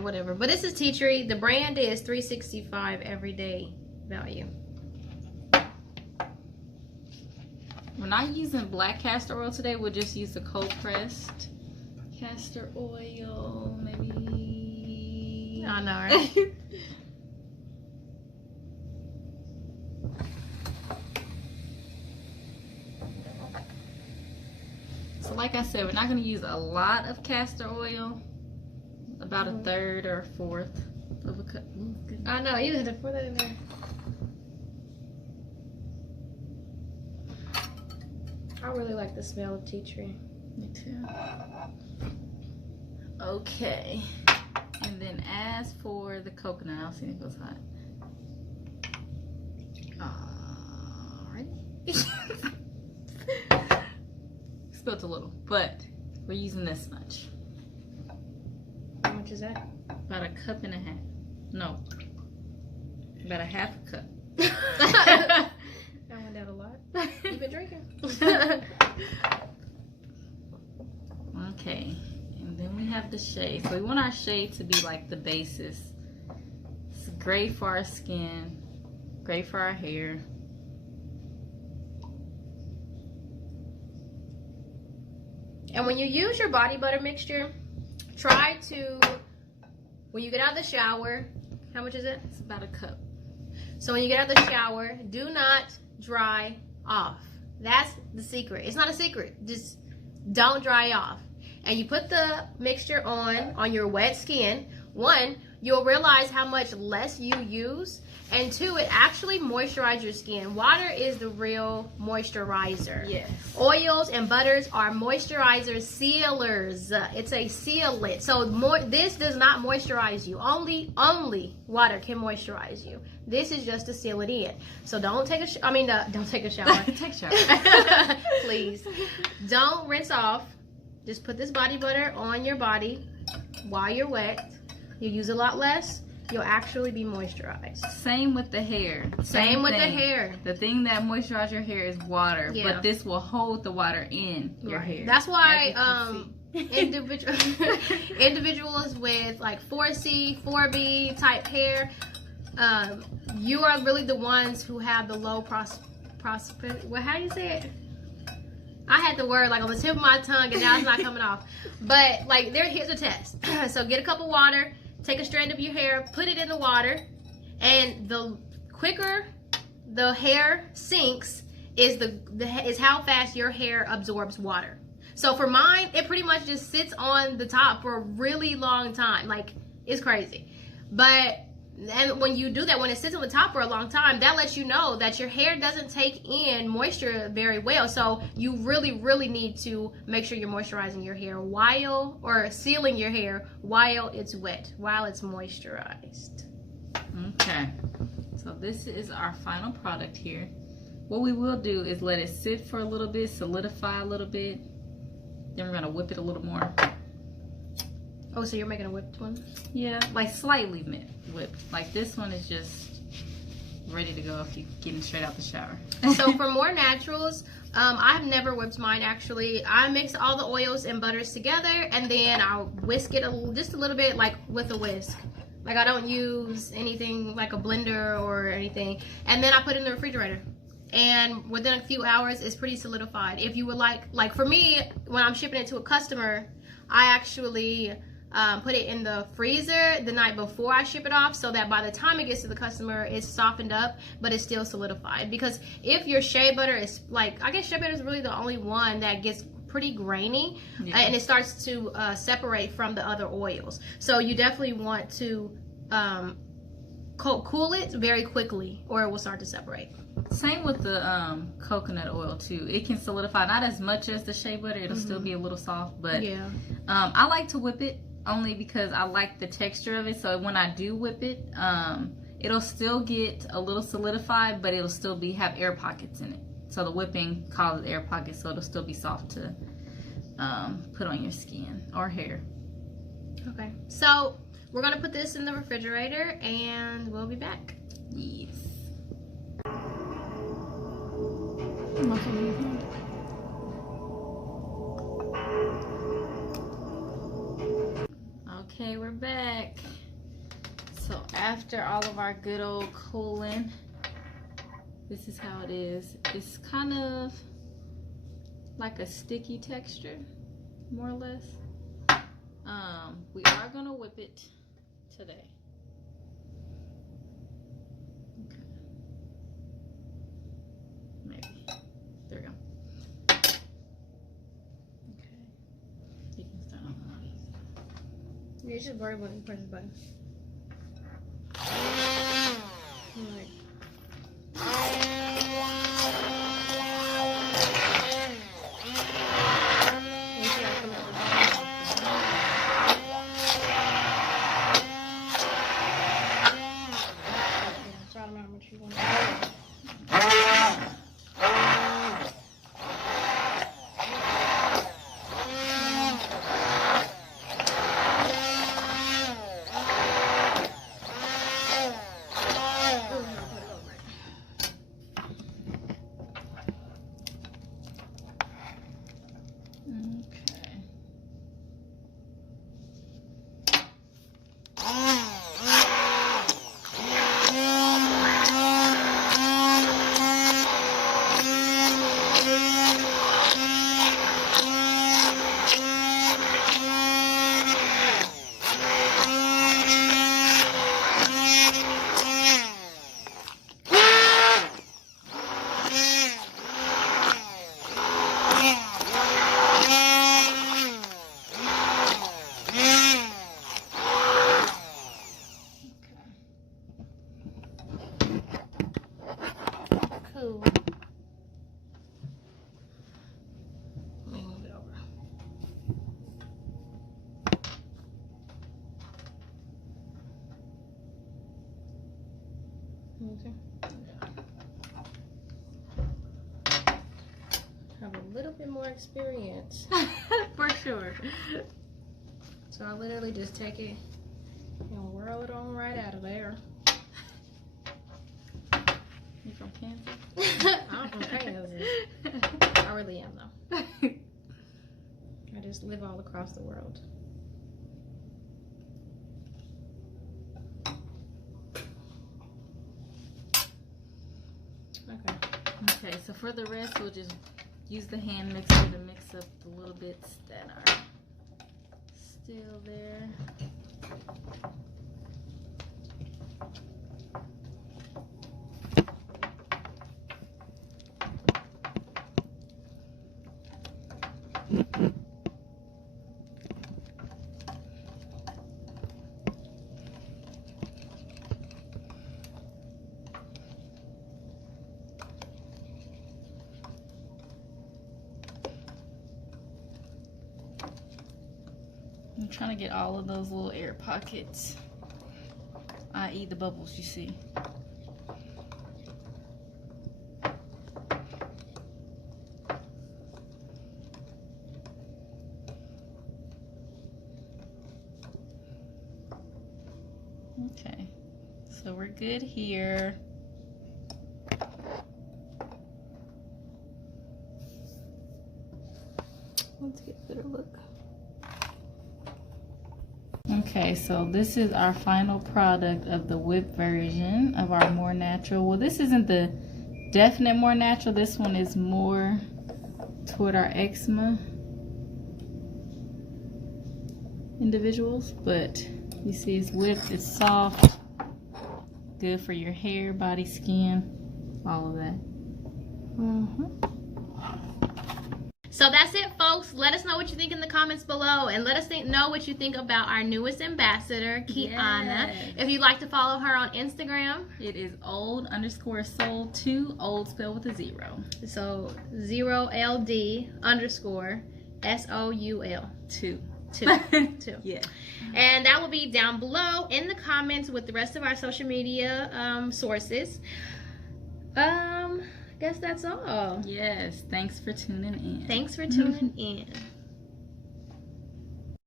right, whatever. But this is tea tree. The brand is $3.65 everyday value. We're not using black castor oil today. We'll just use the cold pressed castor oil, maybe. I know, right? So like I said, we're not going to use a lot of castor oil. About a third or a fourth of a cup. I know, you had to pour that in there. I really like the smell of tea tree. Me too. Okay. And then as for the coconut, I'll see if it goes hot. Alright. Spilled a little, but we're using this much. How much is that? About a cup and a half. No. About a half a cup. That went down a lot. You've been drinking. Okay. And then we have the shade. So we want our shade to be like the basis. It's great for our skin. Great for our hair. And when you use your body butter mixture, try to, when you get out of the shower, how much is it? It's about a cup. So when you get out of the shower, do not dry off. That's the secret. It's not a secret. Just don't dry off. And you put the mixture on your wet skin. One, you'll realize how much less you use. And two, it actually moisturizes your skin. Water is the real moisturizer. Yes. Oils and butters are moisturizer sealers. It's a sealant. So this does not moisturize you. Only water can moisturize you. This is just to seal it in. So don't take a don't take a shower. Take a shower. Please. Don't rinse off. Just put this body butter on your body while you're wet. You use a lot less. You'll actually be moisturized. Same with the hair. Same with the hair. The thing that moisturizes your hair is water, Yeah. but this will hold the water in your hair. That's why individuals with like 4C, 4B type hair, you are really the ones who have the low well, how do you say it? I had the word like on the tip of my tongue and now it's not coming off. But like here's a test. So get a cup of water. Take a strand of your hair, put it in the water, and the quicker the hair sinks is how fast your hair absorbs water. So for mine, it pretty much just sits on the top for a really long time. Like, it's crazy. And when you do that, when it sits on the top for a long time, that lets you know that your hair doesn't take in moisture very well. So you really, really need to make sure you're moisturizing your hair or sealing your hair while it's wet, while it's moisturized. Okay. So this is our final product here. What we will do is let it sit for a little bit, solidify a little bit. Then we're going to whip it a little more. Oh, so you're making a whipped one? Yeah, like slightly whipped. Like this one is just ready to go if you're getting straight out the shower. So for Moor Naturals, I've never whipped mine actually. I mix all the oils and butters together and then I'll whisk it just a little bit, like with a whisk. Like I don't use anything like a blender or anything. And then I put it in the refrigerator. And within a few hours, it's pretty solidified. If you would like for me, when I'm shipping it to a customer, I actually put it in the freezer the night before I ship it off so that by the time it gets to the customer, it's softened up, but it's still solidified. Because if your shea butter is I guess shea butter is really the only one that gets pretty grainy, yeah, and it starts to separate from the other oils. So you definitely want to cool it very quickly or it will start to separate. Same with the coconut oil too. It can solidify, not as much as the shea butter. It'll still be a little soft, but yeah. I like to whip it only because I like the texture of it. So when I do whip it, it'll still get a little solidified, but it'll still have air pockets in it. So the whipping causes air pockets, so it'll still be soft to put on your skin or hair. Okay. So we're gonna put this in the refrigerator and we'll be back. Yes. Okay, we're back. So after all of our good old cooling, this is how it is. It's kind of like a sticky texture, more or less. We are gonna whip it today. Okay. Maybe. There we go. Okay. You can start on one. Yeah, it's just very when you press the button. Like. Cool. Let me move it over. Okay. Have a little bit more experience. For sure. So I literally just take it and whirl it on right out of there. You from Kansas? I'm from Kansas. I really am though. I just live all across the world. Okay. Okay, so for the rest, we'll just use the hand mixer to mix up the little bits that are still there. I'm trying to get all of those little air pockets, i.e. the bubbles you see. Okay, so we're good here. Let's get a better look. Okay, so this is our final product of the whipped version of our More Natural. Well, this isn't the definite More Natural. This one is more toward our eczema individuals, but you see it's whipped, it's soft, good for your hair, body, skin, all of that. So that's it, folks. Let us know what you think in the comments below, and let us know what you think about our newest ambassador, Kiana. Yes. If you'd like to follow her on Instagram, it is old_soul2, old spelled with a 0. So 0LD_SOUL 2. Yeah. And that will be down below in the comments with the rest of our social media sources. Guess that's all. Yes, thanks for tuning in. Thanks for tuning in.